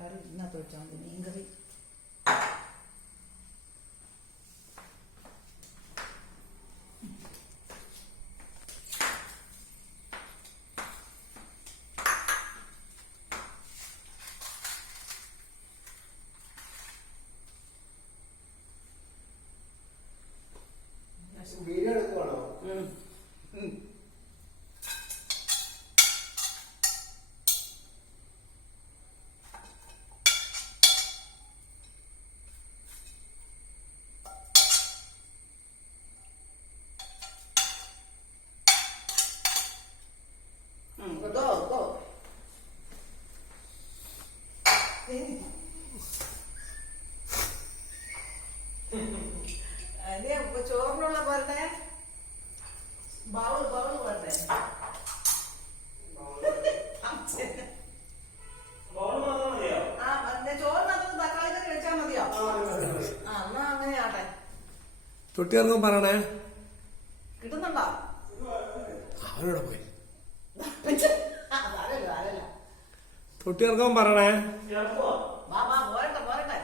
കറി ഇന്നത്തെ വെച്ചാൽ മതി, മീൻകറി. വീഡിയോ എടുക്കുവാണോ? ചോറിനുള്ള പോരട്ടെ, ബൗള് പോരട്ടെ. ചോറിനകത്ത് തക്കാളി കറി വെച്ചാൽ മതിയോ? എന്നാ അങ്ങനെ ആട്ടെ. തൊട്ടിയാർക്കും പറയണേ. കിട്ടുന്നുണ്ടോ? അവനോട് പോയി അതല്ല തൊട്ടിയാർക്കും പറയണേ. പോരട്ടെ.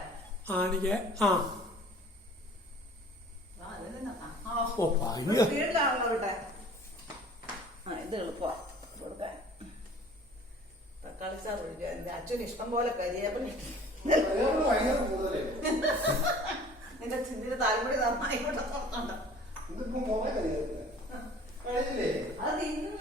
എനിക്ക് വീട്ടിലാണല്ലോ ഇവിടെ. ഇത് എളുപ്പമാ കൊടുക്കാൻ. തക്കാളി സാർ ഒഴിക്കുക. എന്റെ അച്ഛന് ഇഷ്ടം പോലെ കരിയേപ്പില. നിന്റെ ചിന്തിന്റെ തലമുടി നന്നായിക്കോട്ടെ. അത് തിന്നു